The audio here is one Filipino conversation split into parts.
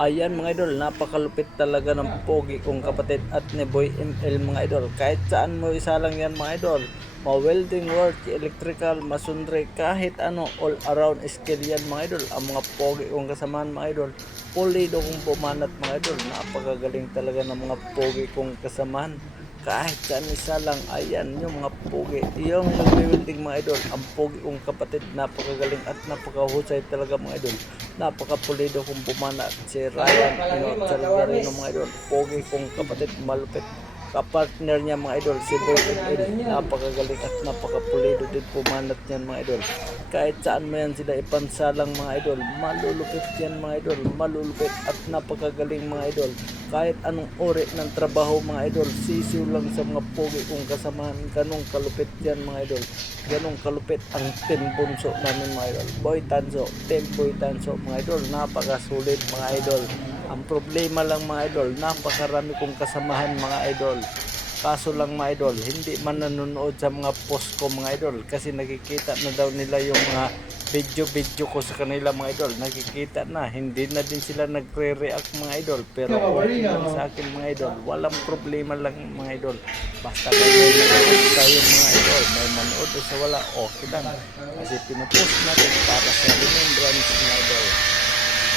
Ayan mga idol, napakalupit talaga ng pogi kong kapatid at ni Boy ML mga idol. Kahit saan mo isa lang yan mga idol. Ma-welding work, electrical, masundry, kahit ano, all around skill yan mga idol. Ang mga pogi kong kasamahan mga idol. Pulido kong bumanat mga idol. Napakagaling talaga ng mga pogi kong kasamahan kahit saan isa lang ayan yung mga pogi yung nagbe-welding mga idol ang pogi kong kapatid. Napakagaling at napakahusay talaga mga idol. Napakapulido kong bumana. At si Ryan you know, Salgarino mga idol. Pogi kong kapatid malupit kapartner niya mga idol. Si Boy napakagaling at napakapulido din pumanat niyan mga idol kahit saan mo yan sila ipansalang mga idol malulupit yan mga idol. Malulupit at napakagaling mga idol. Kahit anong uri ng trabaho mga idol sisiw lang sa mga pogi kong kasamahan ganong kalupit yan mga idol. Ganong kalupit ang team namin mga idol. Boy Tanso team Boy Tanso mga idol. Napakasulit mga idol. Ang problema lang mga idol napakarami kong kasamahan mga idol Kaso lang mga idol, hindi man nanonood sa mga post ko mga idol kasi nakikita na daw nila yung mga video-video ko sa kanila mga idol. Nakikita na, hindi na din sila nagre-react mga idol. Pero okay lang sa akin mga idol, walang problema lang mga idol. Basta nanonood tayo mga idol, may manood o sa wala, okay lang. Kasi pinupost natin para sa remembrance mga idol.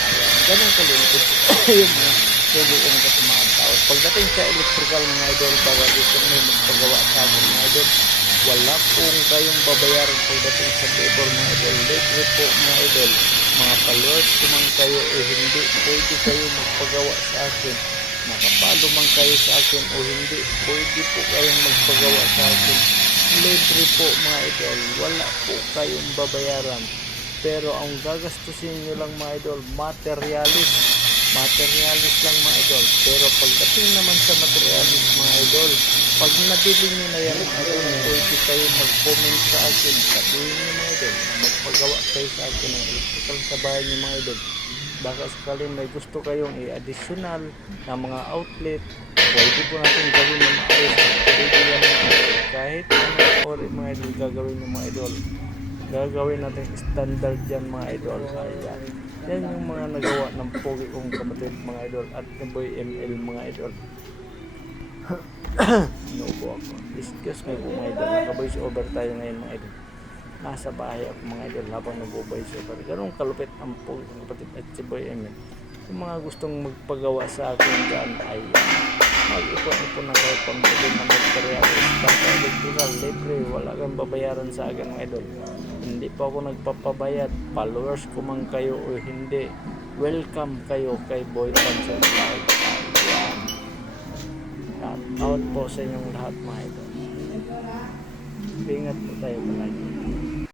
Ayan, ganun kalungkot yung mga tubo kong kasamahan tao. Pagdating sa electrical mga idol, para gusto mo magpagawa sa akin mga idol, wala pong kayong babayaran pagdating sa labor mga idol. Libre po mga idol. Mga followers ko man kayo eh hindi pwede kayo magpagawa sa akin. Nakapalo man kayo sa akin o hindi pwede po kayong magpagawa sa akin. Libre po mga idol. Wala po kayong babayaran. Pero ang gagastusin nyo lang mga idol, materialis. Materialis lang mga idol. Pero pagdating naman sa materialis mga idol, pag nabili nyo na yan idol, pwede kayo mag-comment sa akin. Sabihin nyo mga idol, magpagawa kayo sa akin ng electrical sa bahay nyo mga idol. Baka sakali may gusto kayong i-additional na mga outlet, pwede po natin gawin ng maayos. Pwede yan mga idol. Kahit anong ori mga idol gagawin ng mga idol gagawin natin standard dyan mga idol ayan yan yung mga nagawa ng pogi kong kapatid mga idol at ni Boy ML mga idol. Inuubo ako. Excuse me po mga idol. Naka voice over tayo ngayon mga idol. Nasa bahay ako mga idol habang nag-voice over. Ganun kalupit ang pogi kong kapatid at si Boy ML yung mga gustong magpagawa sa akin dyan ay mag-ipon-ipon na kayo pambili ng materialis basta electrical libre wala kang babayaran sa akin mga idol hindi pa ako nagpapabayad followers ko man kayo o hindi welcome kayo kay Boy Vlog Ayan. shout out po sa inyong lahat mga idol ingat po tayo palagi